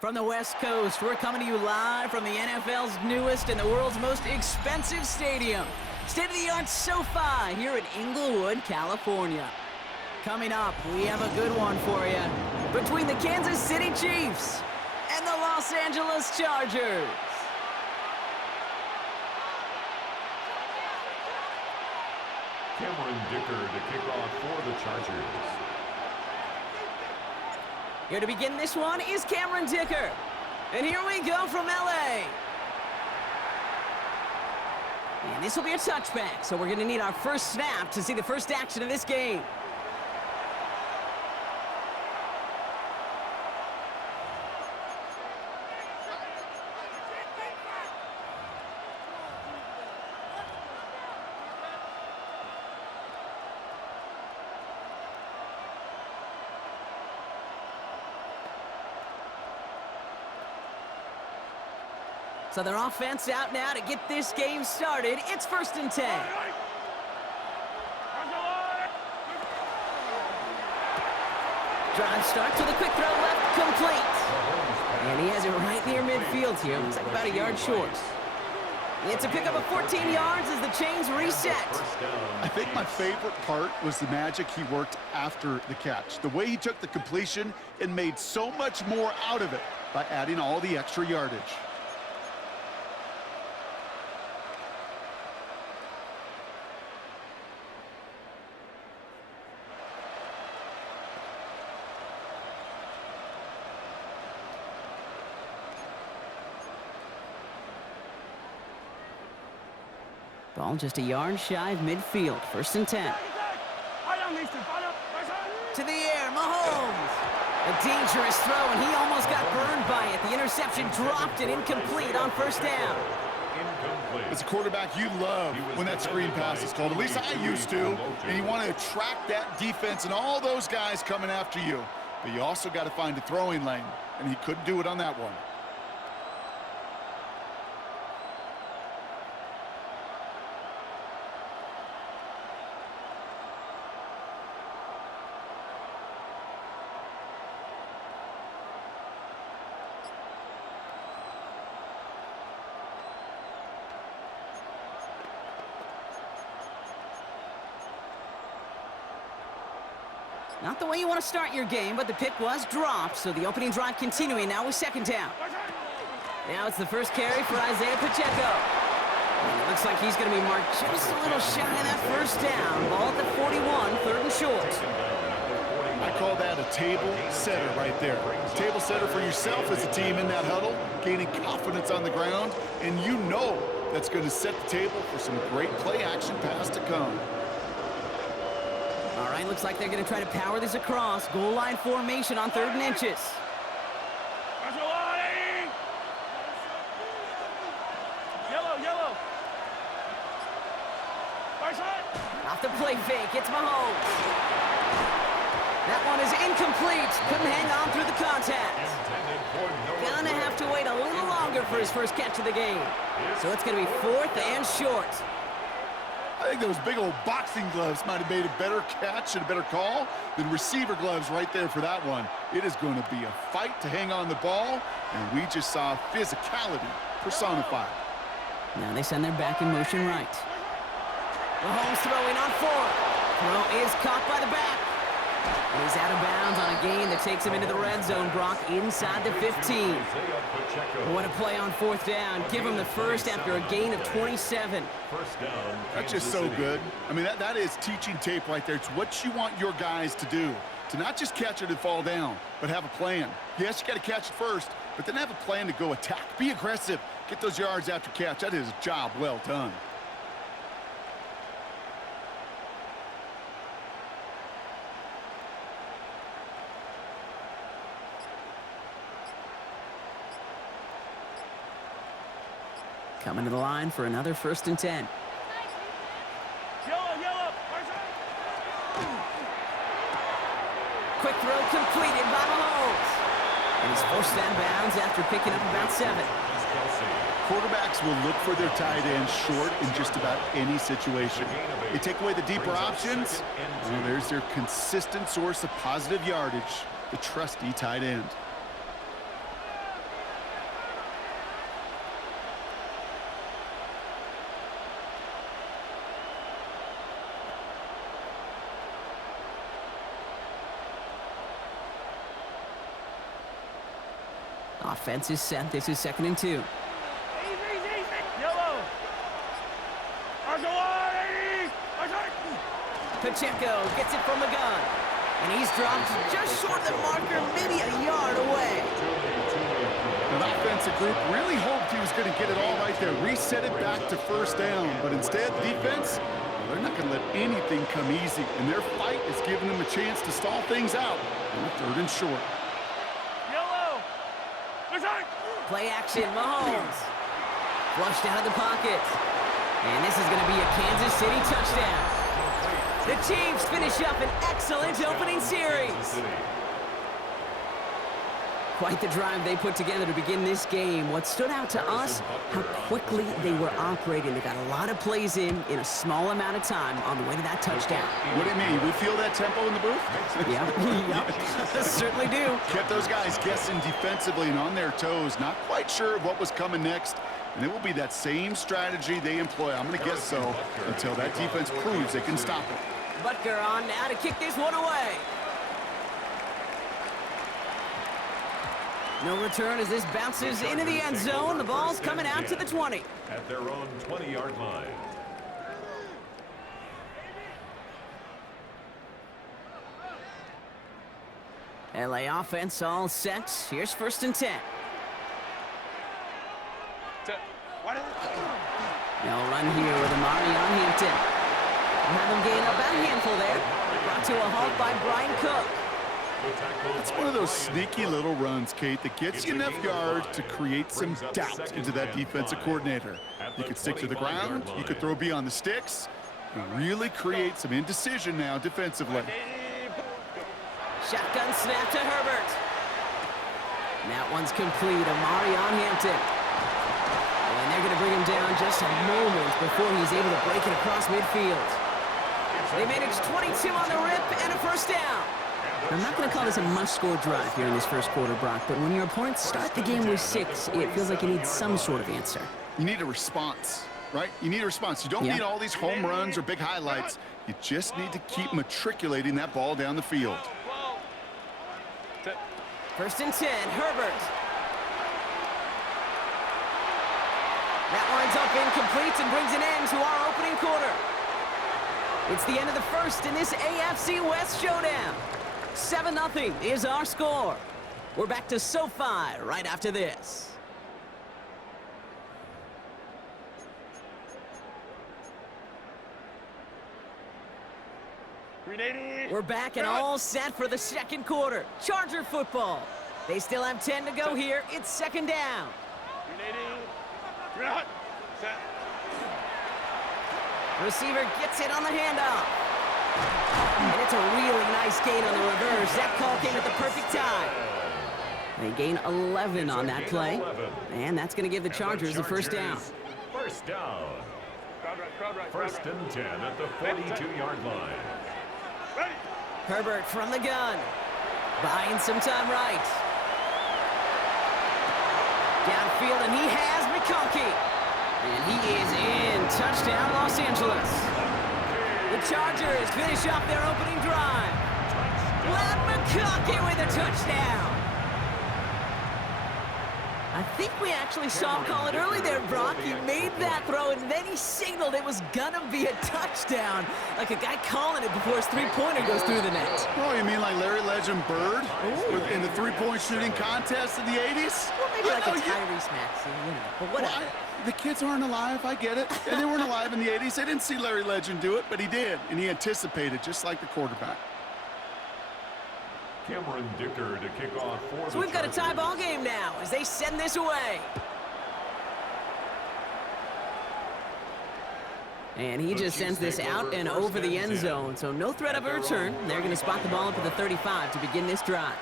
From the West Coast, we're coming to you live from the NFL's newest and the world's most expensive stadium. State-of-the-art SoFi here in Inglewood, California. Coming up, we have a good one for you. Between the Kansas City Chiefs and the Los Angeles Chargers. Cameron Dicker to kick off for the Chargers. Here to begin this one is Cameron Dicker. And here we go from LA. And this will be a touchback, so we're going to need our first snap to see the first action of this game. So their offense out now to get this game started. It's 1st and 10. Drive starts with a quick throw left, complete. And he has it right near midfield here. Looks like about a yard short. It's a pickup of 14 yards as the chains reset. I think my favorite part was the magic he worked after the catch. The way he took the completion and made so much more out of it by adding all the extra yardage. Ball just a yard shy of midfield. 1st and 10. To the air, Mahomes. A dangerous throw, and he almost got burned by it. The interception dropped and incomplete on 1st down. As a quarterback, you love when that screen pass is called. At least I used to. And you want to attract that defense and all those guys coming after you. But you also got to find a throwing lane, and he couldn't do it on that one. Not the way you want to start your game, but the pick was dropped, so the opening drive continuing now with 2nd down. Now it's the first carry for Isaiah Pacheco. And it looks like he's going to be marked just a little shy of that 1st down. Ball at the 41, 3rd and short. I call that a table setter right there. Table setter for yourself as a team in that huddle, gaining confidence on the ground, and you know that's going to set the table for some great play-action pass to come. All right, looks like they're going to try to power this across. Goal line formation on 3rd and inches. Yellow. Off the play fake, it's Mahomes. That one is incomplete. Couldn't hang on through the contact. Gonna have to wait a little longer for his first catch of the game. So it's going to be 4th and short. I think those big old boxing gloves might have made a better catch and a better call than receiver gloves right there for that one. It is going to be a fight to hang on the ball, and we just saw physicality personified. Now they send their back in motion right. Mahomes throwing on 4th. Throw is caught by the back. And he's out of bounds on a gain that takes him into the red zone, Brock, inside the 15. What a play on 4th down. Give him the first after a gain of 27. That's just so good. I mean, that is teaching tape right there. It's what you want your guys to do. To not just catch it and fall down, but have a plan. Yes, you got to catch it first, but then have a plan to go attack. Be aggressive. Get those yards after catch. That is a job well done. Coming to the line for another 1st and 10. Yellow. Quick throw completed by Mahomes. And he's forced out of bounds after picking up about 7. Quarterbacks will look for their tight end short in just about any situation. They take away the deeper options, well, there's their consistent source of positive yardage, the trusty tight end. Offense is set. This is 2nd and 2. Easy. Yellow. Pacheco gets it from the gun. And he's dropped just short of the marker, maybe a yard away. That offensive group really hoped he was going to get it all right there, reset it back to 1st down. But instead, defense, well, they're not going to let anything come easy. And their fight is giving them a chance to stall things out on a 3rd and short. Yellow. Play action, Mahomes. Flushed out of the pocket. And this is going to be a Kansas City touchdown. The Chiefs finish up an excellent opening series. Quite the drive they put together to begin this game. What stood out to us, how quickly they were operating. They got a lot of plays in a small amount of time on the way to that touchdown. What do you mean? We feel that tempo in the booth? Yep, certainly do. Kept those guys guessing defensively and on their toes, not quite sure of what was coming next. And it will be that same strategy they employ, I'm going to guess so, until that defense proves they can stop it. Butker on now to kick this one away. No return as this bounces into the end zone. The ball's coming out to the 20. At their own 20-yard line. LA offense all set. Here's 1st and 10. No run here with Amari on Hampton. Have him gain about a handful there. Brought to a halt by Brian Cook. It's one of those sneaky little runs, Kate, that gets you enough yards to create some doubt into that defensive coordinator. You could stick to the ground, you could throw beyond the sticks, and really create some indecision now defensively. Shotgun snap to Herbert. And that one's complete. Amari on Hampton. And they're going to bring him down just a moment before he's able to break it across midfield. They manage 22 on the rip and a 1st down. I'm not going to call this a must-score drive here in this 1st quarter, Brock, but when your opponents start the game with 6, it feels like you need some sort of answer. You need a response, right? You need a response. You don't need all these home runs or big highlights. You just need to keep matriculating that ball down the field. 1st and 10, Herbert. That line's up incomplete and brings an end to our opening quarter. It's the end of the 1st in this AFC West showdown. 7-0 is our score. We're back to SoFi right after this. We're back and all set for the 2nd quarter. Charger football. They still have 10 to go here. It's 2nd down. Receiver gets it on the handoff. And it's a really nice gain on the reverse. That call came at the perfect time. They gain 11 on that play. And that's going to give the Chargers a 1st down. 1st down. 1st and 10 at the 42-yard line. Herbert from the gun. Buying some time right. Downfield, and he has McConkey. And he is in. Touchdown, Los Angeles. The Chargers finish off their opening drive. Let McConkey with a touchdown. I think we actually saw him call it early there, Brock. He made that throw, and then he signaled it was going to be a touchdown. Like a guy calling it before his three-pointer goes through the net. Oh, you mean like Larry Legend Bird in the three-point shooting contest in the 80s? Well, maybe like a Tyrese Maxey, you know, but whatever. Well, the kids aren't alive, I get it. And they weren't alive in the 80s. They didn't see Larry Legend do it, but he did, and he anticipated, just like the quarterback. Cameron Dicker to kick off for the So we've got a tie ball game now as they send this away. And he just sends this out and over the end zone, so no threat of a return. They're going to spot the ball up at the 35 to begin this drive.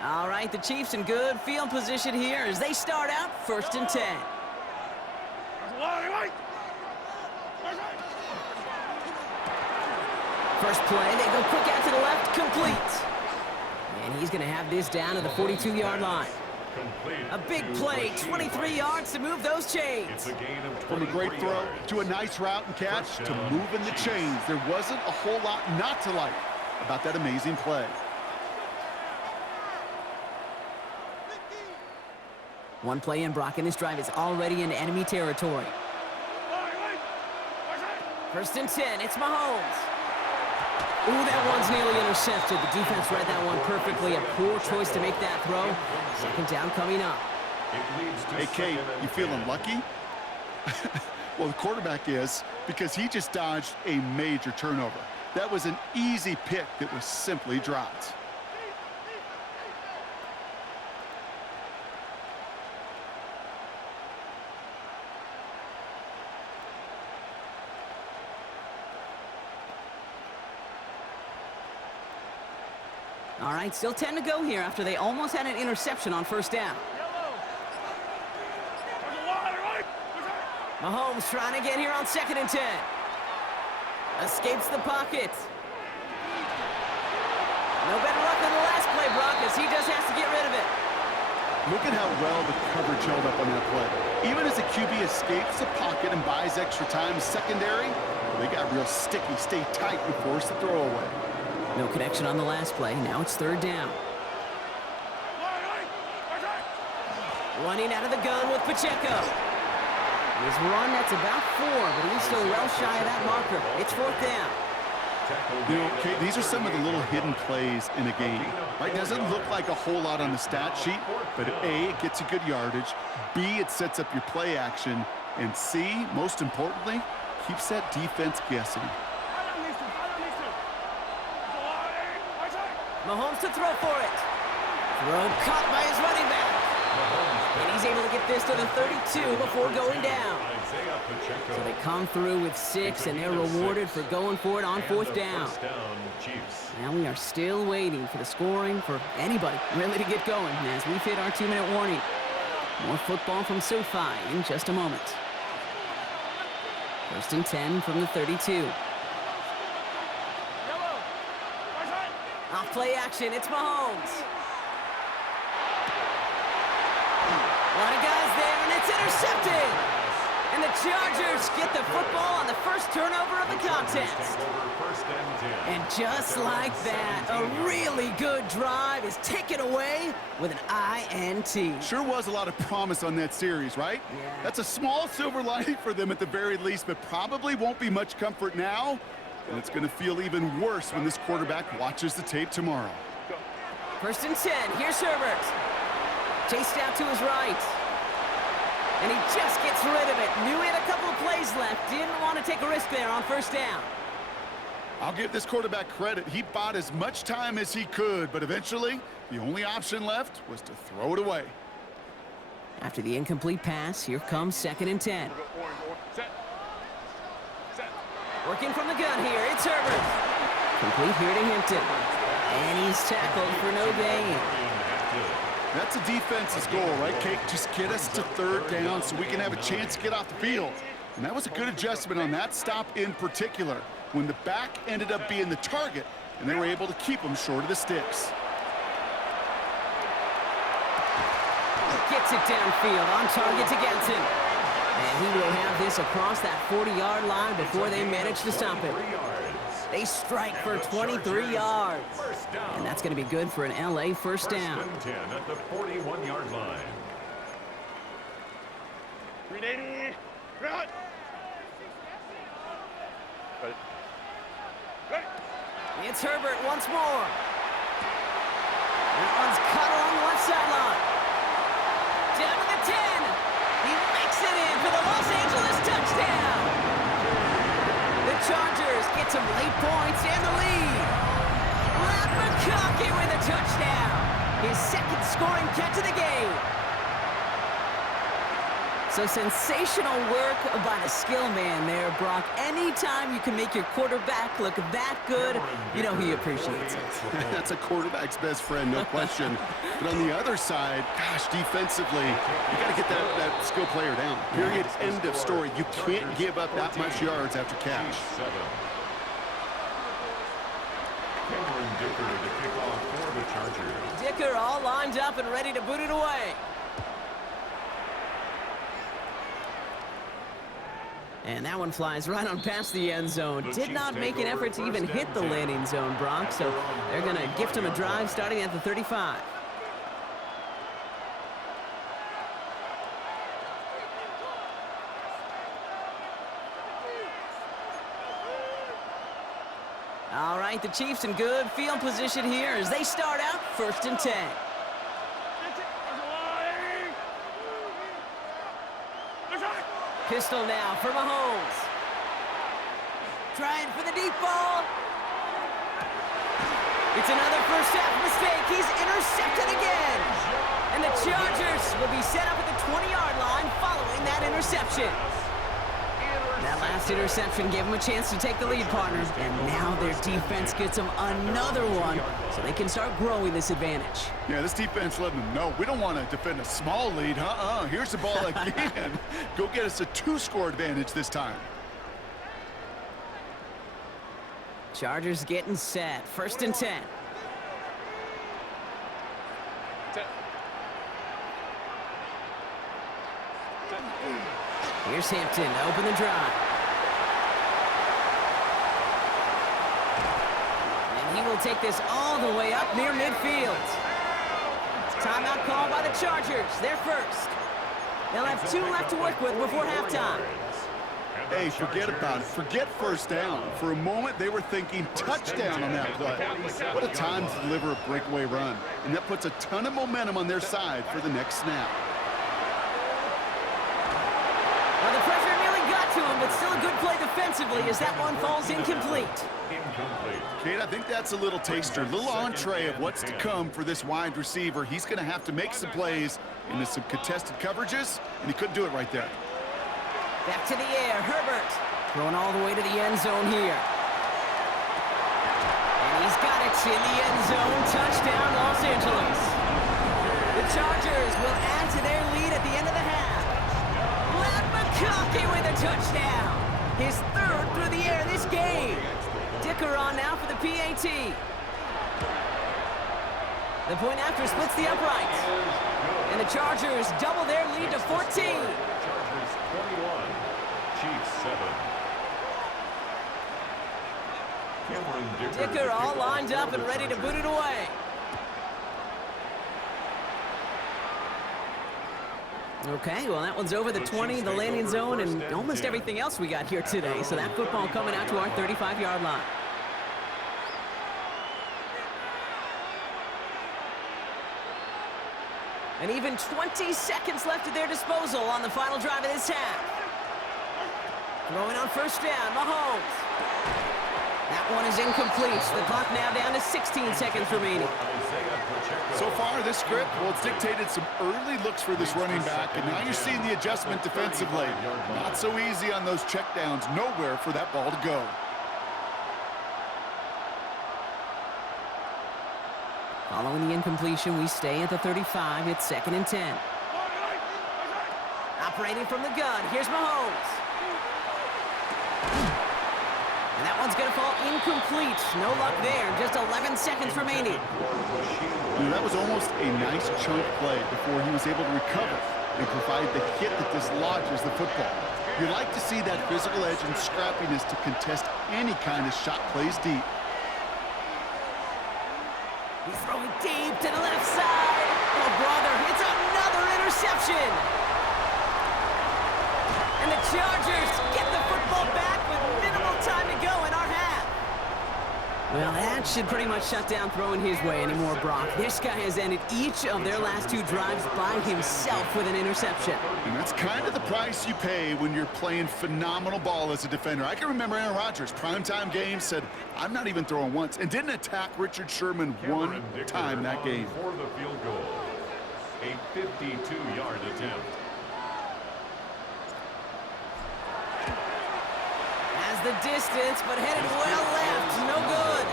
All right, the Chiefs in good field position here as they start out 1st and 10. First play, they go quick out to the left, complete. And he's going to have this down at the 42-yard line. A big play, 23 yards to move those chains. It's a gain of 23 From a great throw yards. to a nice route and catch First to down, moving the Chiefs. chains. There wasn't a whole lot not to like about that amazing play. One play in, Brock, and his drive is already in enemy territory. First and 10, it's Mahomes. Ooh, that one's nearly intercepted. The defense read that one perfectly. A poor choice to make that throw. Second down coming up. It leads to Hey, Kate, second and you feeling 10. lucky? Well, the quarterback is, because he just dodged a major turnover. That was an easy pick that was simply dropped. All right, still 10 to go here after they almost had an interception on first down. Mahomes trying to get here on second and 10. Escapes the pocket. No better luck than the last play, Brock, as he just has to get rid of it. Look at how well the coverage held up on that play. Even as the QB escapes the pocket and buys extra time secondary, they got real sticky, stay tight and force the throw away. No connection on the last play. Now it's third down. Running out of the gun with Pacheco. His run, that's about 4, but he's still well shy of that marker. It's fourth down. You know, Kate, these are some of the little hidden plays in a game. Right? Doesn't look like a whole lot on the stat sheet, but A, it gets you good yardage. B, it sets up your play action. And C, most importantly, keeps that defense guessing. Mahomes to throw for it. Throw caught by his running back. And he's able to get this to the 32 before going down. So they come through with 6, and they're rewarded for going for it on fourth down. Now we are still waiting for the scoring for anybody really to get going as we've hit our 2-minute warning. More football from SoFi in just a moment. First and 10 from the 32. Off play action, it's Mahomes. A lot of guys there, and it's intercepted. And the Chargers get the football on the first turnover of the contest. And just like that, a really good drive is taken away with an INT. Sure was a lot of promise on that series, right? Yeah. That's a small silver lining for them at the very least, but probably won't be much comfort now. And it's going to feel even worse when this quarterback watches the tape tomorrow. First and 10, here's Herbert. Chased out to his right. And he just gets rid of it. Knew he had a couple of plays left. Didn't want to take a risk there on first down. I'll give this quarterback credit. He bought as much time as he could, but eventually, the only option left was to throw it away. After the incomplete pass, here comes second and 10. Working from the gun here, it's Herbert. Complete here to Hampton. And he's tackled for no gain. That's a defense's goal, right, Kate? Just get us to third down so we can have a chance to get off the field. And that was a good adjustment on that stop in particular, when the back ended up being the target, and they were able to keep him short of the sticks. Gets it downfield, on target to Ganson. And he will have this across that 40-yard line before they manage to stop him. They strike for 23 yards. And that's going to be good for an LA first down. First and 10 at the 41-yard line. 380. Run. It's Herbert once more. That one's cut along the left sideline. Down to the 10. He makes it in for the Los Angeles touchdown. The Chargers get some late points and the lead. Matt McConkey with a touchdown. His second scoring catch of the game. So sensational work by the skill man there, Brock. Anytime you can make your quarterback look that good, you know he appreciates it. That's a quarterback's best friend, no question. But on the other side, gosh, defensively, you got to get that skill player down. Period, end of story. You can't give up that much yards after catch. Cameron Dicker to kick off for the Chargers. Dicker Dicker all lined up and ready to boot it away. And that one flies right on past the end zone. Did not make an effort to even hit the landing zone, Brock, so they're going to gift him a drive starting at the 35. All right, the Chiefs in good field position here as they start out 1st and 10. Pistol now for Mahomes. Trying for the deep ball. It's another first half mistake. He's intercepted again. And the Chargers will be set up at the 20-yard line following that interception. That last interception gave them a chance to take the lead, partners. And now their defense gets them another one so they can start growing this advantage. Yeah, this defense letting them know we don't want to defend a small lead. Here's the ball again. Go get us a 2-score advantage this time. Chargers getting set. 1st and 10. Here's Hampton to open the drive. And he will take this all the way up near midfield. Timeout called by the Chargers. They're first. They'll have 2 left to work with before halftime. Hey, forget about it. Forget first down. For a moment, they were thinking touchdown on that play. What a time to deliver a breakaway run. And that puts a ton of momentum on their side for the next snap. Well, the pressure nearly got to him, but still a good play defensively as that one falls incomplete. Kate, I think that's a little taster, a little entree of what's to come for this wide receiver. He's going to have to make some plays into some contested coverages, and he couldn't do it right there. Back to the air, Herbert. Throwing all the way to the end zone here. And he's got it in the end zone. Touchdown, Los Angeles. The Chargers will add to their lead at the end of the half. Glad McConkey with a touchdown. His 3rd through the air this game. Dicker on now for the PAT. The point after splits the uprights. And the Chargers double their lead to 14. Chargers 21, Chiefs 7. Cameron Dicker all lined up and ready to boot it away. Okay, well, that one's over the 20, the landing zone, and almost everything else we got here today. So that football coming out to our 35-yard line. And even 20 seconds left at their disposal on the final drive of this half. Throwing on first down, Mahomes. That one is incomplete. The clock now down to 16 seconds remaining. So far, this script, well, it's dictated some early looks for this running back, and now you're seeing the adjustment defensively. Not so easy on those checkdowns. Nowhere for that ball to go. Following the incompletion, we stay at the 35. It's 2nd and 10. Operating from the gun. Here's Mahomes. And that one's going to fall incomplete. No luck there. Just 11 seconds remaining. That was almost a nice chunk play before he was able to recover and provide the hit that dislodges the football. You like to see that physical edge and scrappiness to contest any kind of shot plays deep. He's throwing deep to the left side. Oh, brother, it's another interception. And the Chargers get the football back with minimal time to go in our half. Well, that should pretty much shut down throwing his way anymore, Brock. This guy has ended each of their last 2 drives by himself with an interception. And that's kind of the price you pay when you're playing phenomenal ball as a defender. I can remember Aaron Rodgers, primetime game, said, I'm not even throwing once, and didn't attack Richard Sherman one time that game. For the field goal, a 52-yard attempt. The distance, but headed well left. No good.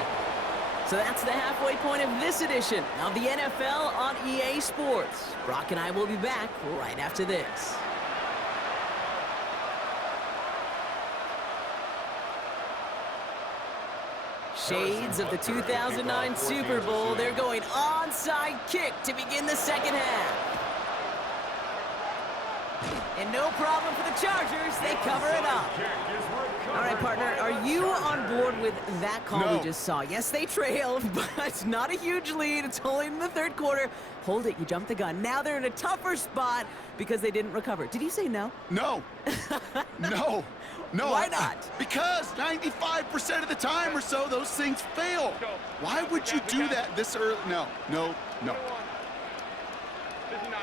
So that's the halfway point of this edition of the NFL on EA Sports. Brock and I will be back right after this. Shades of the 2009 Super Bowl. They're going onside kick to begin the second half. And no problem for the Chargers. They cover it up. All right, partner, are you on board with that call we just saw? Yes, they trailed, but it's not a huge lead. It's only in the third quarter. Hold it, you jumped the gun. Now they're in a tougher spot because they didn't recover. Did you say no? No. No. No. Why not? Because 95% of the time or so, those things fail. Why would you do that this early? No. 59, 59.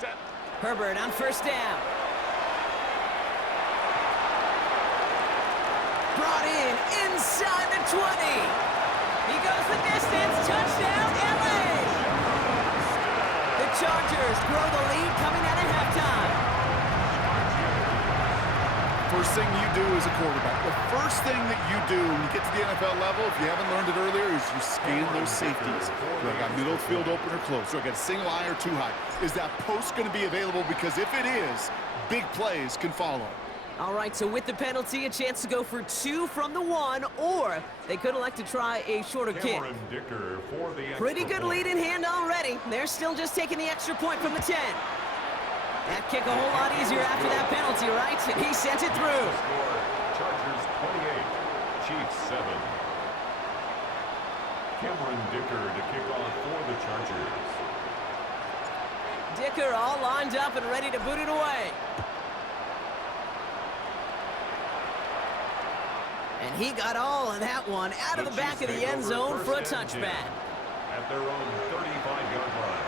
Set. Herbert on first down. Brought in inside the 20. He goes the distance. Touchdown, LA. The Chargers grow the lead coming out of halftime. First thing you do as a quarterback, the first thing that you do when you get to the NFL level, if you haven't learned it earlier, is you scan those safeties. Do I got middle field open or close? Do I got a single high or two high? Is that post going to be available? Because if it is, big plays can follow. All right, so with the penalty, a chance to go for 2 from the 1, or they could elect to try a shorter kick. Pretty good lead in hand already. They're still just taking the extra point from the 10. That kick a whole lot easier after that penalty, right? And he sent it through. Chargers 28, Chiefs 7. Cameron Dicker to kick off for the Chargers. Dicker all lined up and ready to boot it away. And he got all of that one out of the back of the end zone for a touchback. At their own 35-yard line.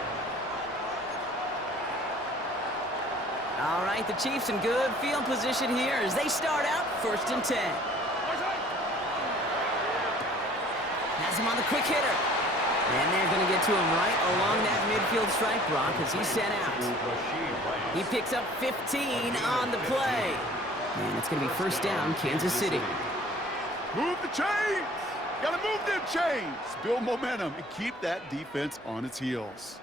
All right, the Chiefs in good field position here as they start out 1st and 10. Has him on the quick hitter. And they're going to get to him right along that midfield stripe, Brock, as he's sent out. He picks up 15 on the play. And it's going to be 1st down, Kansas City. Move the chains! Gotta move them chains! Build momentum and keep that defense on its heels.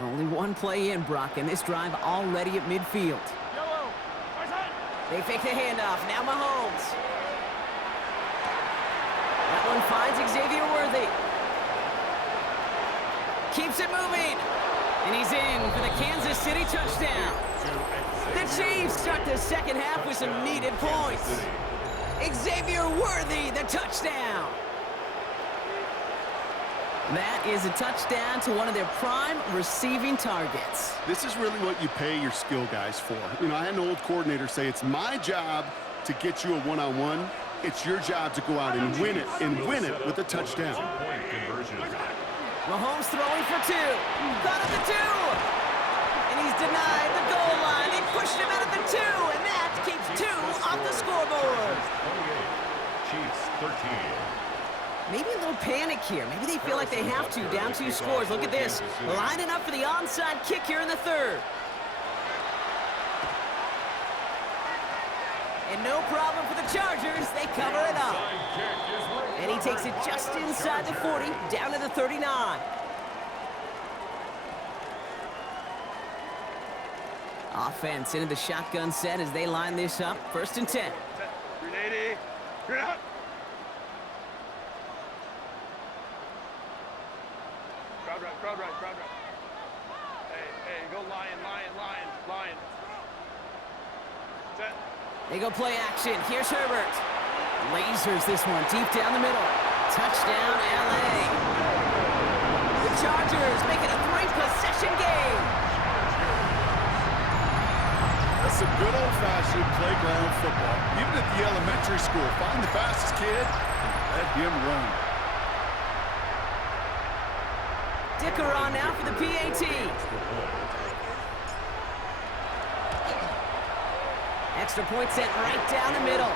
Only one play in, Brock, and this drive already at midfield. They fake the handoff. Now Mahomes. That one finds Xavier Worthy. Keeps it moving. And he's in for the Kansas City touchdown. The Chiefs start the second half with some needed points. Xavier Worthy, the touchdown. That is a touchdown to one of their prime receiving targets. This is really what you pay your skill guys for. You know, I had an old coordinator say it's my job to get you a one-on-one. It's your job to go out and win it with a touchdown. Mahomes throwing for 2. Got at the 2. And he's denied the goal line. They pushed him out of the 2, and that keeps 2 off the scoreboard. Chiefs 13. Maybe a little panic here. Maybe they feel like they have to. Down 2 scores. Look at this. Lining up for the onside kick here in the 3rd. And no problem for the Chargers. They cover it up. And he takes it just inside the 40, down to the 39. Offense into the shotgun set as they line this up. 1st and 10. 380. You're out. Crowd right. Hey, go lion. Set. They go play action. Here's Herbert. Lasers this one deep down the middle. Touchdown, LA. The Chargers make it a 3-possession game. That's a good old-fashioned playground football. Even at the elementary school, find the fastest kid and let him run. Dicker on now for the PAT. Extra point sent right down the middle.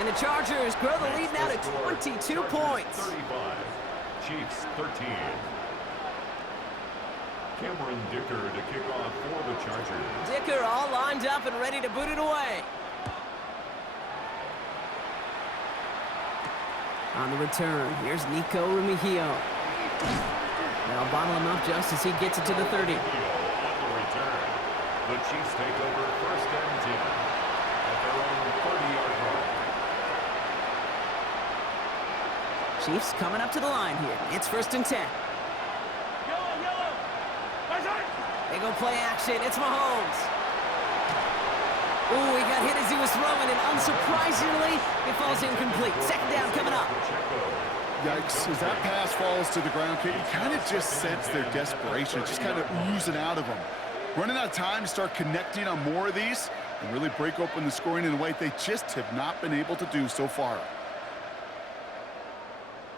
And the Chargers grow the lead now to 22 points. 35. Chiefs 13. To kick off for the Chargers. Dicker all lined up and ready to boot it away. On the return, here's Nico Rumihio. They'll bottle him up just as he gets it to the 30. On the return, the Chiefs take over 1st and 10 at their own 30-yard line. Chiefs coming up to the line here. It's 1st and 10. They go play action. It's Mahomes. Ooh, he got hit as he was throwing, and unsurprisingly, it falls incomplete. 2nd down coming up. Yikes, as that pass falls to the ground, you kind of just sense their desperation, just kind of oozing out of them. Running out of time to start connecting on more of these and really break open the scoring in a way they just have not been able to do so far.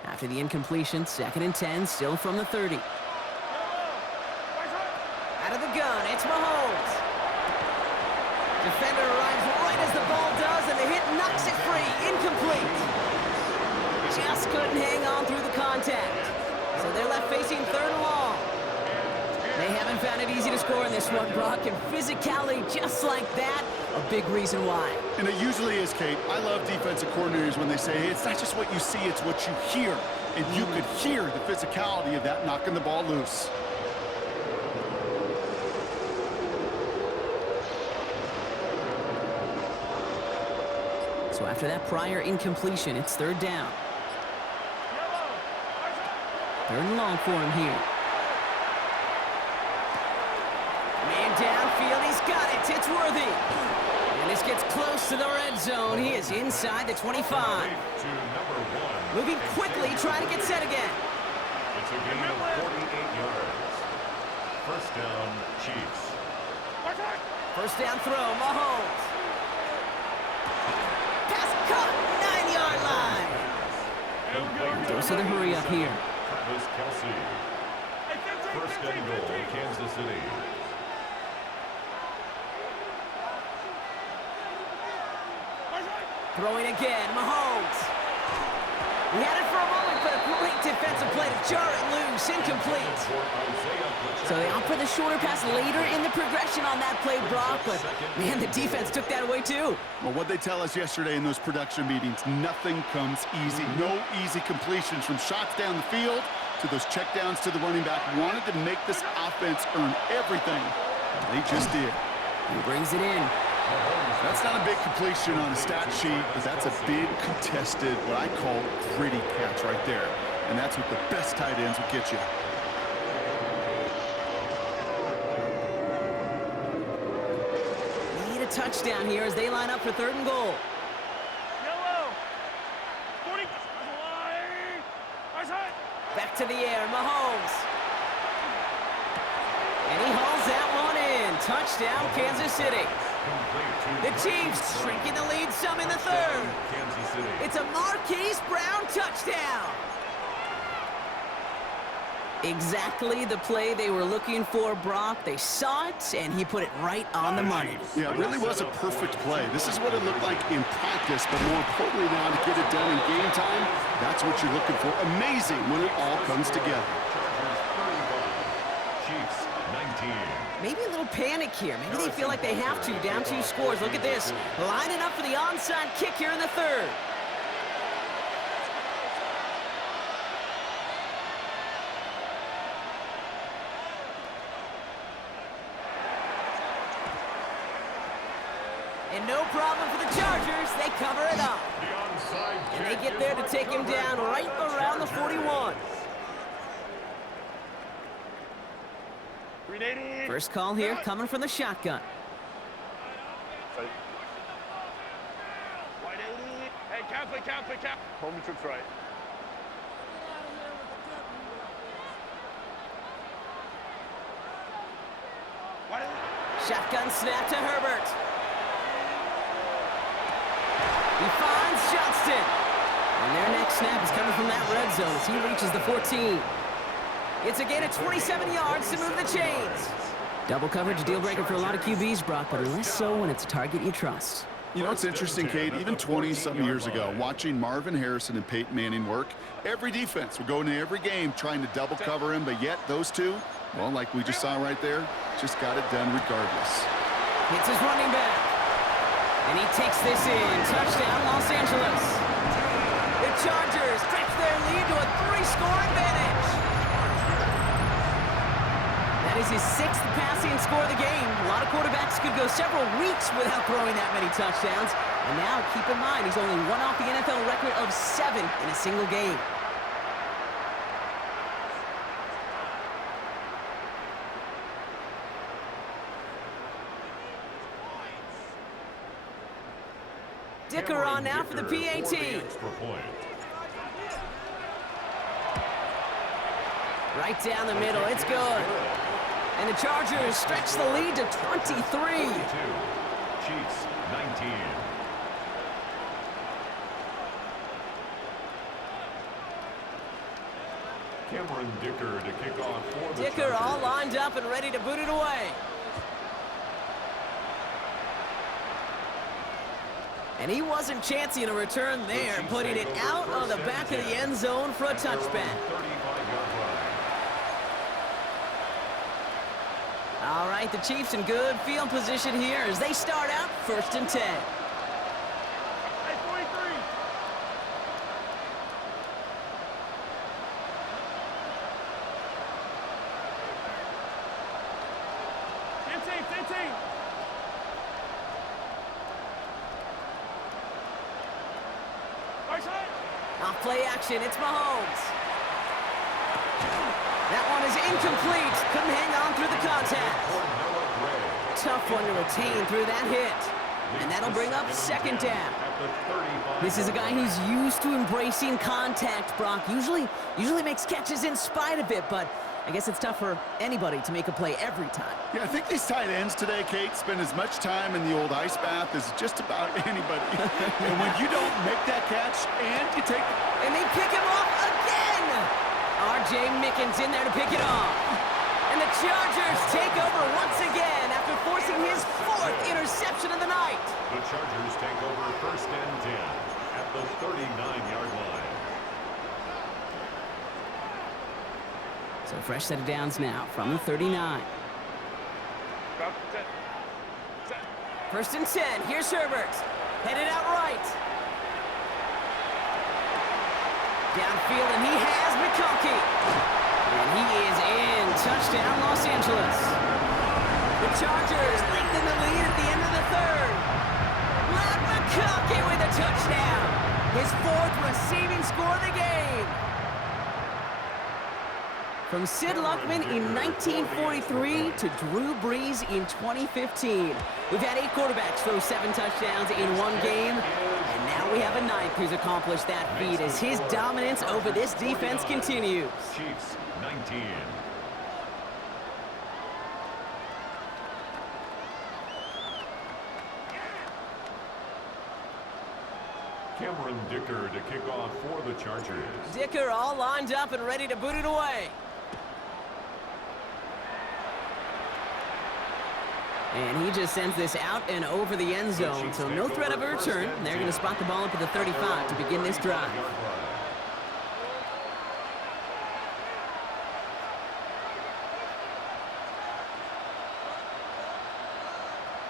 After the incompletion, 2nd and 10, still from the 30. Out of the gun, it's Mahomes. Defender arrives right as the ball does, and the hit knocks it free. Incomplete. Just couldn't hang on through the contact. So they're left facing 3rd and long. They haven't found it easy to score in this one, Brock, and physicality just like that, a big reason why. And it usually is, Kate. I love defensive coordinators when they say, hey, it's not just what you see, it's what you hear. And you could hear the physicality of that knocking the ball loose. So after that prior incompletion, it's 3rd down. 3rd and long for him here. Man downfield, he's got it. It's Worthy. And this gets close to the red zone. He is inside the 25. Moving quickly, trying to get set again. It's a gain of 48 yards. 1st down, Chiefs. 1st down throw, Mahomes. Pass caught, 9-yard line. Dose of the hurry up here. Travis Kelce. 1st and goal, Kansas City. Throwing again, Mahomes. He had it for a moment, but a great defensive play to jar it loose, incomplete. So they opt for the shorter pass later in the progression on that play, Brock, but man, the defense took that away too. Well, what they tell us yesterday in those production meetings, nothing comes easy. No easy completions from shots down the field to those checkdowns to the running back. Wanted to make this offense earn everything. They just did. He brings it in. That's not a big completion on a stat sheet, but that's a big contested, what I call gritty catch right there. And that's what the best tight ends will get you. They need a touchdown here as they line up for 3rd and goal. Back to the air, Mahomes. And he hauls that one in. Touchdown, Kansas City. The Chiefs shrinking the lead some in the 3rd. It's a Marquise Brown touchdown. Exactly the play they were looking for, Brock. They saw it, and he put it right on the money. Yeah, it really was a perfect play. This is what it looked like in practice, but more importantly now to get it done in game time, that's what you're looking for. Amazing when it all comes together. Chiefs 19. Maybe a little panic here. Maybe they feel like they have to. Down 2 scores. Look at this. Lining up for the onside kick here in the 3rd. And no problem for the Chargers. They cover it up. And they get there to take him down right around the 41. First call here coming from the shotgun. Hey, count. Home trips right. Shotgun snap to Herbert. He finds Johnston. And their next snap is coming from that red zone as he reaches the 14. It's a gain of 27 yards to move the chains. Double coverage, deal breaker for a lot of QBs, Brock, but less so when it's a target you trust. You know, it's interesting, Kate, even 20-something years ago, watching Marvin Harrison and Peyton Manning work, every defense would go into every game trying to double cover him, but yet those two, well, like we just saw right there, just got it done regardless. It's his running back. And he takes this in. Touchdown, Los Angeles. The Chargers stretch their lead to a 3-score advantage. That is his 6th passing score of the game. A lot of quarterbacks could go several weeks without throwing that many touchdowns. And now, keep in mind, he's only one off the NFL record of 7 in a single game. Dicker on now for the PAT. Right down the middle, it's good. And the Chargers stretch the lead to 23. 42. Chiefs, 19. Cameron Dicker to kick off for the Dicker Chargers. all lined up and ready to boot it away. And he wasn't chancing a return there, putting it out on the back of the end zone for a touchback. All right, the Chiefs in good field position here as they start out 1st and 10. Hey, 43. Off play action, it's Mahomes. That one is incomplete. Couldn't hang on through the contact. Tough one to retain through that hit. And that'll bring up 2nd down. This is a guy who's used to embracing contact, Brock. Usually makes catches in spite of it, but I guess it's tough for anybody to make a play every time. Yeah, I think these tight ends today, Kate, spend as much time in the old ice bath as just about anybody. And when you don't make that catch and you take... And they pick him off again! R.J. Mickens in there to pick it off. And the Chargers take over once again after forcing his 4th interception of the night. The Chargers take over 1st and 10 at the 39-yard line. So fresh set of downs now from the 39. 1st and 10. Here's Herbert. Headed out right. Downfield, and he has McConkey. And he is in. Touchdown, Los Angeles. The Chargers lengthen the lead at the end of the 3rd. Matt McConkey with a touchdown. His 4th receiving score of the game. From Sid Luckman in 1943 to Drew Brees in 2015. We've had 8 quarterbacks throw 7 touchdowns in one game, and now we have a 9th who's accomplished that feat as his dominance over this defense continues. Chiefs, 19. Cameron Dicker to kick off for the Chargers. Dicker all lined up and ready to boot it away. And he just sends this out and over the end zone, so no threat of a return. They're going to spot the ball up at the 35 to begin this drive.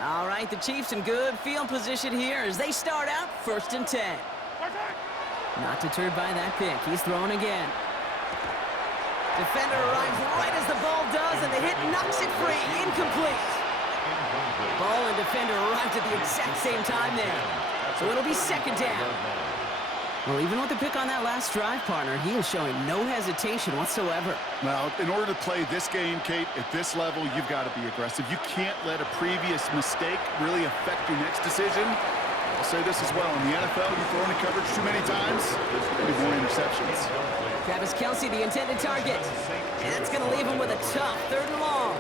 All right, the Chiefs in good field position here as they start out 1st and 10. Not deterred by that pick. He's throwing again. Defender arrives right as the ball does, and the hit knocks it free. Incomplete. Ball and defender arrived at the exact same time there. So it'll be 2nd down. Well, even with the pick on that last drive, partner, he is showing no hesitation whatsoever. Well, in order to play this game, Kate, at this level, you've got to be aggressive. You can't let a previous mistake really affect your next decision. I'll say this as well. In the NFL, you throw into coverage too many times, there's going to be more interceptions. Travis Kelce, the intended target. And that's going to leave him with a tough 3rd and long.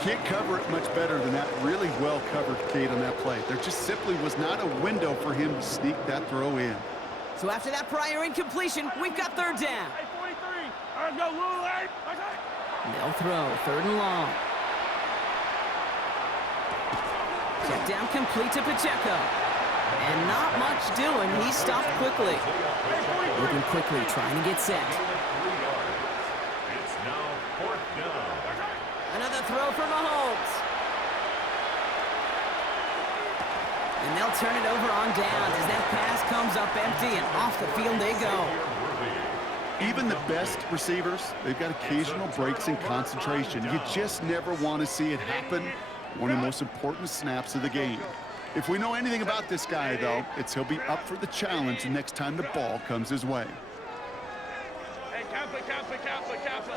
Can't cover it much better than that really well covered, Kate, on that play. There just simply was not a window for him to sneak that throw in. So after that prior incompletion, we've got 3rd down. Hey, 43. All right, go, Lou, They'll throw 3rd and long. Check down complete to Pacheco. And not much doing. He stopped quickly. Moving quickly, trying to get set. It's now 4th down. Another throw for Mahomes. And they'll turn it over on downs as that pass comes up empty and off the field they go. Even the best receivers, they've got occasional breaks in concentration. You just never want to see it happen. One of the most important snaps of the game. If we know anything about this guy, though, it's he'll be up for the challenge the next time the ball comes his way. Hey, cancel.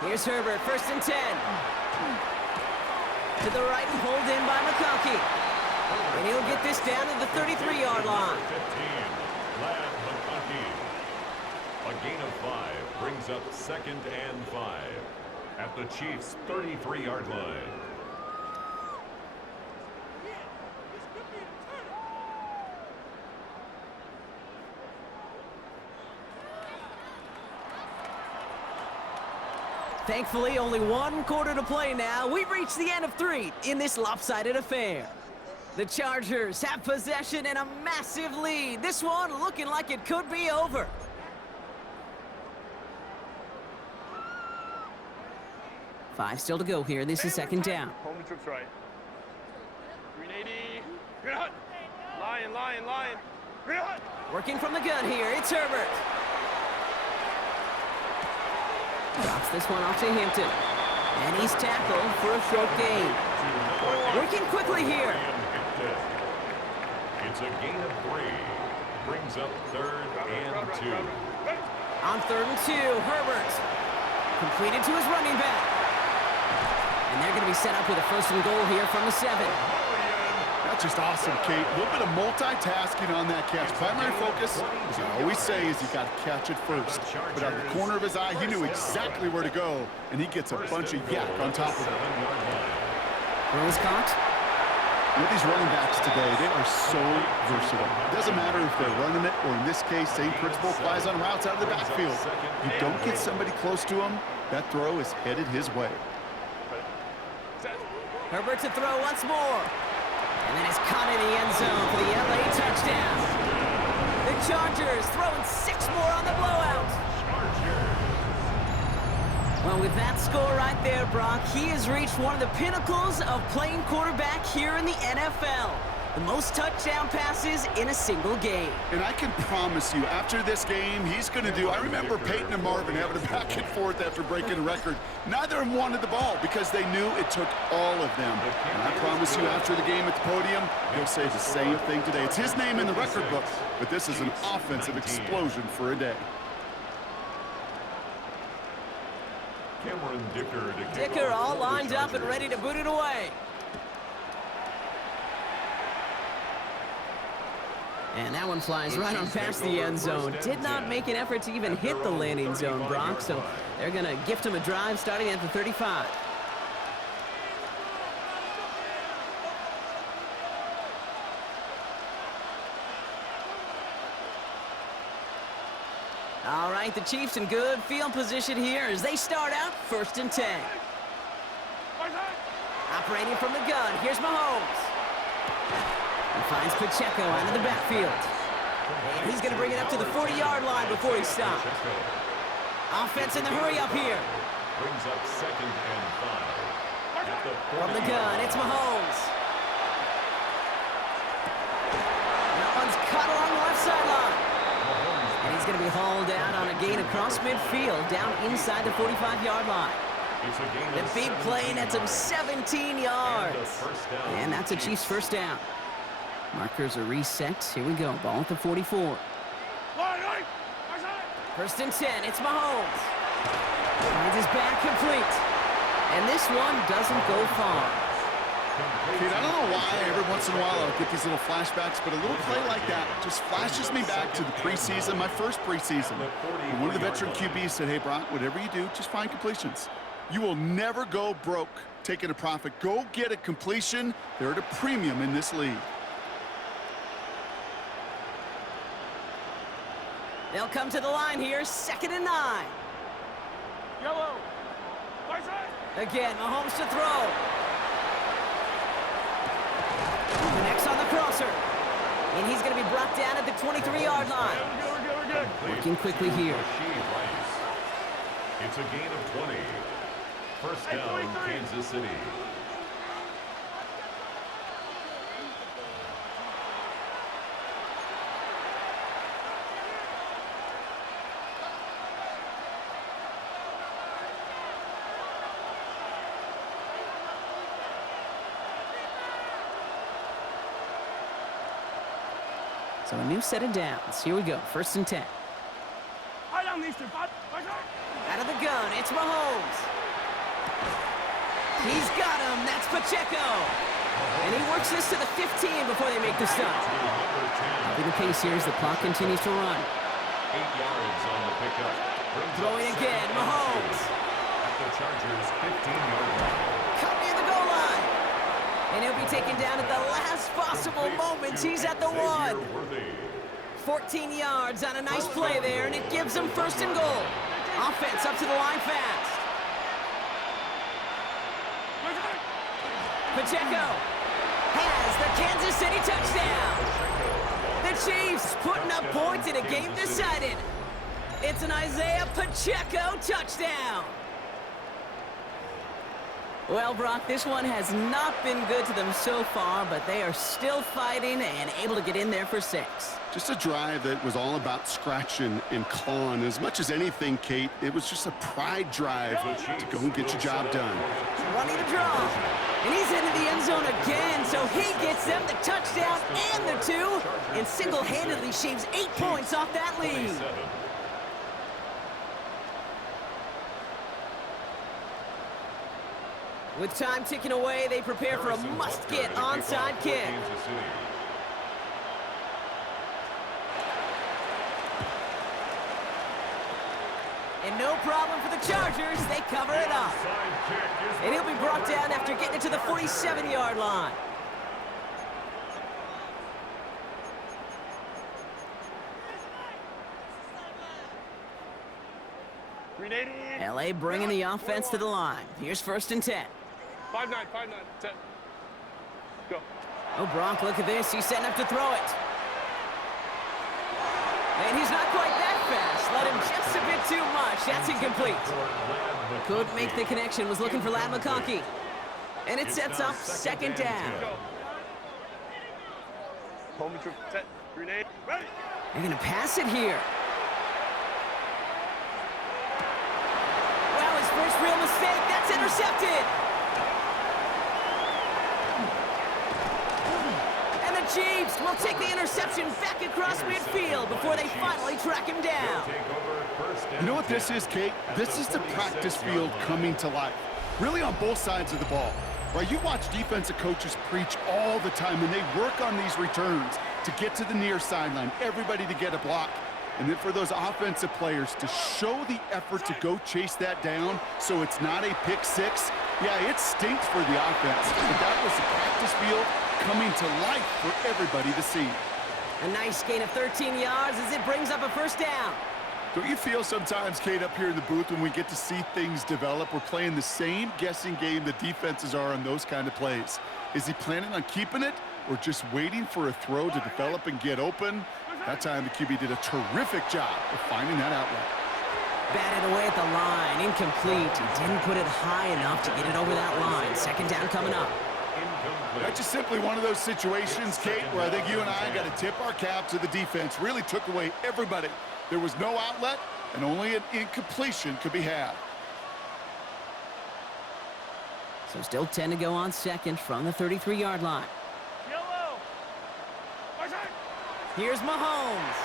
Here's Herbert, 1st and 10. To the right and pulled in by McConkey. And he'll get this down to the 33-yard line. 15, Lad McConkey. A gain of 5 brings up 2nd and 5 at the Chiefs' 33-yard line. Thankfully, only 1 quarter to play now. We've reached the end of 3 in this lopsided affair. The Chargers have possession and a massive lead. This one looking like it could be over. Five still to go here. This is 2nd down. Home to tricks right. 380. Green hut. Lion. Green hut. Working from the gun here. It's Herbert. Drops this one off to Hampton. And he's tackled for a short gain. Working quickly here. It's a gain of 3. Brings up 3rd and 2. On 3rd and 2, Herbert. Completed to his running back. And they're going to be set up with a 1st and goal here from the 7. That's just awesome, Kate. A little bit of multitasking on that catch. Primary focus, as I always say, is you got to catch it first. But out of the corner of his eye, he knew exactly where to go, and he gets a bunch of yak on top of it. Throws caught. With these running backs today, they are so versatile. It doesn't matter if they're running it, or in this case, same principle applies on routes out of the backfield. You don't get somebody close to him, that throw is headed his way. Herbert to throw once more. And then it's caught in the end zone for the LA touchdown. The Chargers throwing 6 more on the blowout. Well, with that score right there, Brock, he has reached one of the pinnacles of playing quarterback here in the NFL. The most touchdown passes in a single game. And I can promise you, after this game, he's going to do... I remember Peyton and Marvin having a back and forth after breaking a record. Neither of them wanted the ball because they knew it took all of them. And I promise you, after the game at the podium, he'll say the same thing today. It's his name in the record book, but this is an offensive explosion for a day. Cameron Dicker all lined up and ready to boot it away. And that one flies right on past the end zone. Did not make an effort to even hit the landing zone, Brock, so they're going to gift him a drive starting at the 35. All right, the Chiefs in good field position here as they start out 1st and 10. Operating from the gun, here's Mahomes. He finds Pacheco out of the backfield. And he's going to bring it up to the 40-yard line before he stops. Offense in the hurry up here. Brings up 2nd and 5. From the gun, it's Mahomes. That one's caught along the left sideline. And he's going to be hauled down on a gain across midfield, down inside the 45-yard line. The big play nets him 17 yards. And that's a Chiefs 1st down. Markers are reset. Here we go. Ball at the 44. 1st and 10. It's Mahomes. Finds his back complete. And this one doesn't go far. Kate, I don't know why every once in a while I'll get these little flashbacks, but a little play like that just flashes me back to the preseason, my first preseason. And one of the veteran QBs said, hey, Brock, whatever you do, just find completions. You will never go broke taking a profit. Go get a completion. They're at a premium in this league. They'll come to the line here, 2nd and 9. Yellow. Right side. Again, Mahomes to throw. Connects on the crosser. And he's going to be brought down at the 23-yard line. We're good. Working quickly here. Rashid Rice. It's a gain of 20. First down, Kansas City. So a new set of downs. Here we go. 1st and 10. High down these two. Right side. Out of the gun, it's Mahomes. He's got him. That's Pacheco. And he works this to the 15 before they make the stop. Helping the pace here as the clock continues to run. 8 yards on the pickup. Throwing again, Mahomes. At the Chargers' 15-yard line. Cut near the goal line. And he'll be taken down at the last possible moments. He's at the 1. 14 yards on a nice play there, and it gives them 1st and goal. Offense up to the line fast. Pacheco has the Kansas City touchdown. The Chiefs putting up points in a game decided. It's an Isaiah Pacheco touchdown. Well, Brock, this one has not been good to them so far, but they are still fighting and able to get in there for 6. Just a drive that was all about scratching and clawing. As much as anything, Kate, it was just a pride drive to go and get your job done. Running the draw. And he's into the end zone again, so he gets them the touchdown and the 2, and single-handedly shaves 8 points off that lead. With time ticking away, they prepare for a must-get onside kick. And no problem for the Chargers. They cover it up. And he'll be brought down after getting it to the 47-yard line. LA bringing the offense to the line. Here's 1st and 10. 5-9, 10. Go. Oh, Brock, look at this. He's setting up to throw it. And he's not quite that fast. Let him just a bit too much. That's incomplete. Couldn't make the connection. Was looking for Lad McConkey. And it sets up 2nd down. Home trip set. Grenade. Ready. They're going to pass it here. Wow, his first real mistake. That's intercepted. And the Chiefs will take the interception back across midfield before they finally track him down. You know what this is, Kate? This is the practice field coming to life. Really on both sides of the ball. Right, you watch defensive coaches preach all the time, and they work on these returns to get to the near sideline, everybody to get a block. And then for those offensive players to show the effort to go chase that down so it's not a pick 6, yeah, it stinks for the offense. But that was the practice field coming to life for everybody to see. A nice gain of 13 yards as it brings up a 1st down. Don't you feel sometimes, Kate, up here in the booth when we get to see things develop, we're playing the same guessing game the defenses are on those kind of plays? Is he planning on keeping it or just waiting for a throw to develop and get open? That time the QB did a terrific job of finding that outlet. Batted away at the line, incomplete. He didn't put it high enough to get it over that line. 2nd down coming up. That's just simply one of those situations, Kate, where I think you and I got to tip our cap to the defense. Really took away everybody. There was no outlet, and only an incompletion could be had. So still 10 to go on 2nd from the 33-yard line. Yellow. Right side. Here's Mahomes.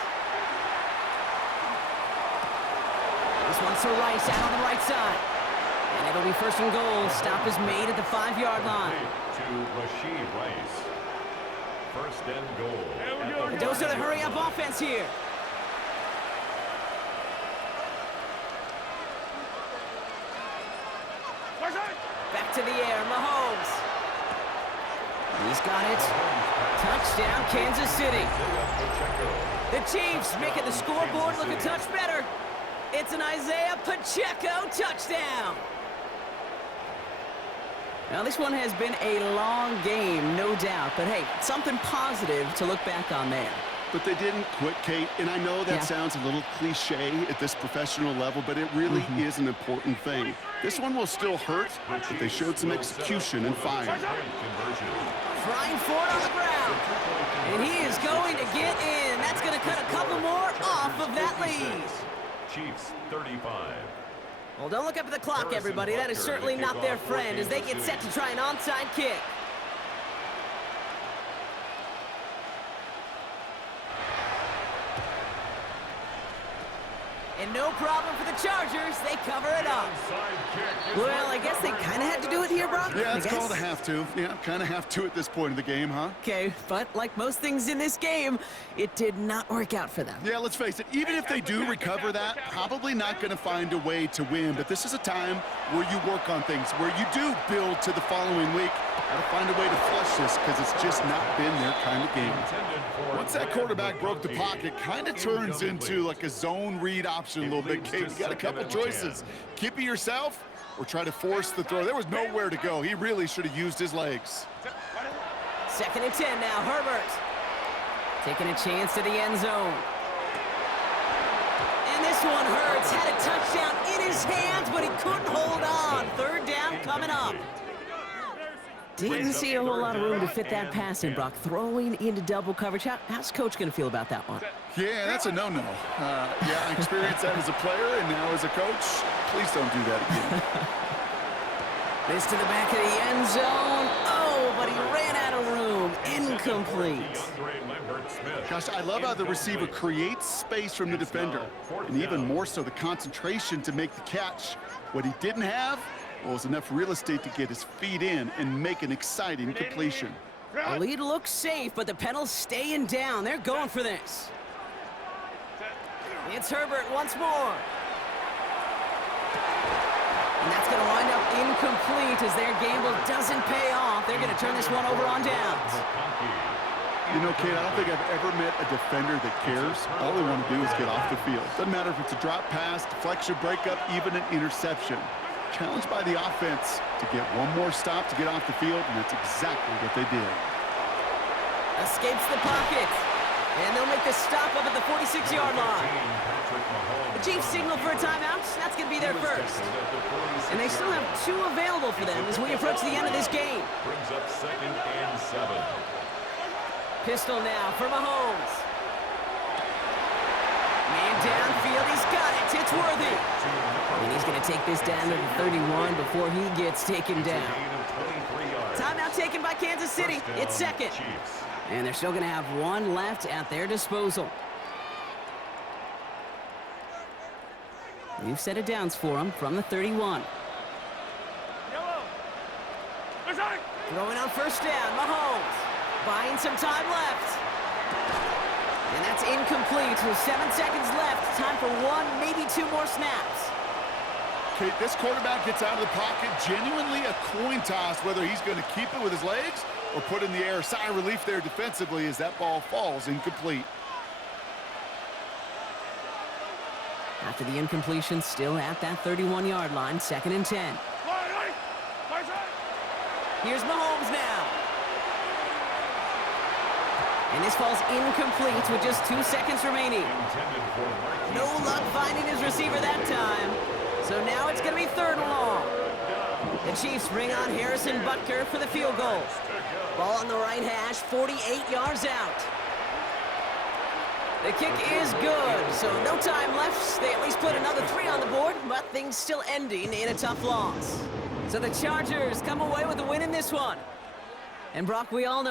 This one's to Rice out on the right side. And it'll be 1st and goal. Stop is made at the 5-yard line. To Rashid Rice. 1st and goal. The Dose of the hurry-up offense here. Right side. Back to the air, Mahomes. He's got it. Touchdown, Kansas City. The Chiefs making the scoreboard look a touch better. It's an Isaiah Pacheco touchdown. Now, this one has been a long game, no doubt. But, hey, something positive to look back on there. But they didn't quit, Kate, and I know that sounds a little cliche at this professional level, but it really is an important thing. This one will still hurt, but they showed some execution and fire. Trying for it on the ground. And he is going to get in. That's going to cut a couple more off of that lead. Chiefs 35. Well, don't look up at the clock, everybody. That is certainly not their friend as they get set to try an onside kick. And no problem for the Chargers. They cover it up. Well, I guess they kind of had to do it here, Brock. Yeah, it's called a have to. Yeah, kind of have to at this point in the game, huh? Okay, but like most things in this game, it did not work out for them. Yeah, let's face it. Even if they do recover that, probably not going to find a way to win. But this is a time where you work on things, where you do build to the following week. Got to find a way to flush this because it's just not been their kind of game. Once that quarterback broke the pocket, kind of turns into like a zone read option a little bit, Kate. You got a couple choices. Keep it yourself or try to force the throw. There was nowhere to go. He really should have used his legs. 2nd and 10 now. Herbert taking a chance to the end zone. And this one hurts. Had a touchdown in his hands, but he couldn't hold on. 3rd down coming up. Didn't see a whole lot of room to fit that pass in, Brock. Throwing into double coverage. How's Coach going to feel about that one? Yeah, that's a no-no. Yeah, I experienced that as a player and now as a coach. Please don't do that again. This to the back of the end zone. Oh, but he ran out of room. Incomplete. Gosh, I love how the receiver creates space from the defender, and even more so the concentration to make the catch. What he didn't have was enough real estate to get his feet in and make an exciting completion. The lead looks safe, but the Penals staying down. They're going for this. It's Herbert once more. And that's going to wind up incomplete as their gamble doesn't pay off. They're going to turn this one over on downs. You know, Kate, I don't think I've ever met a defender that cares. All they want to do is get off the field. Doesn't matter if it's a drop pass, deflection, breakup, even an interception. Challenged by the offense to get one more stop to get off the field, and that's exactly what they did. Escapes the pocket. And they'll make the stop up at the 46-yard line. The Chiefs signal for a timeout. That's going to be their first. And they still have 2 available for them as we approach the end of this game. Brings up 2nd and 7. Pistol now for Mahomes. Man downfield, he's got it. It's Worthy. And he's going to take this down to the 31 before he gets taken down. Timeout taken by Kansas City. It's 2nd. And they're still going to have 1 left at their disposal. New set of downs for them from the 31. Throwing on 1st down, Mahomes. Buying some time left. And that's incomplete with 7 seconds left. Time for 1, maybe 2 more snaps. Kate, this quarterback gets out of the pocket, genuinely a coin toss whether he's going to keep it with his legs or put in the air. Sigh of relief there defensively as that ball falls incomplete. After the incompletion, still at that 31-yard line, 2nd and 10. Here's Mahomes now. And this falls incomplete with just 2 seconds remaining. No luck finding his receiver that time. So now it's going to be 3rd and long. The Chiefs bring on Harrison Butker for the field goal. Ball on the right hash, 48 yards out. The kick is good, so no time left. They at least put another 3 on the board, but things still ending in a tough loss. So the Chargers come away with a win in this one. And Brock, we all know